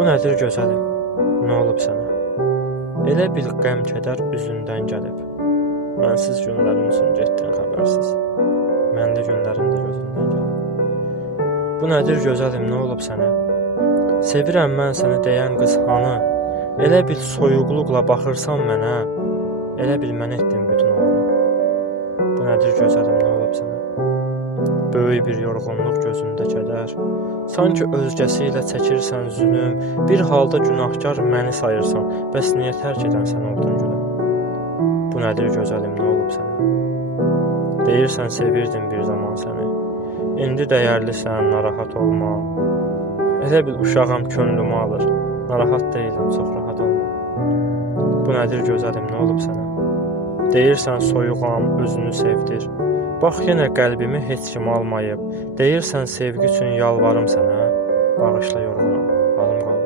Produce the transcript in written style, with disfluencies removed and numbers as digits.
Bu nədir gözəlim? Nə olub sənə? Elə bil qəm-kədər üzündən gəlib. Mənsiz günlərin üçün getdin xəbərsiz. Mənli günlərin də gözündən gəlib. Bu nədir gözəlim? Nə olub sənə? Sevirəm mən səni deyən qız hanı? Elə bil soyuqluqla baxırsan mənə. Elə bil mən etdim bütün oğlu. Bu nədir gözəlim? Nə olub sənə? Böyük bir yorğunluq gözündə kədər. Sanki özgəsi ilə çəkirsən zülüm, bir halda günahkar məni sayırsan, bəs niyə tərk edən sən oldun gülüm? Bu nədir gözəlim, nə olub sənə? Deyirsən sevirdim bir zaman səni, indi dəyərlisən, narahat olma. Elə bil uşağam könlümü alır, narahat deyiləm, çox rahat olma. Bu nədir gözəlim, nə olub sənə? Deyirsən soyuqam, özünü sevdir. Bax yenə qəlbimi heç kim almayıb. Deyirsən sevgi üçün yalvarım sənə. Bağışla yorğunam, halım qalır.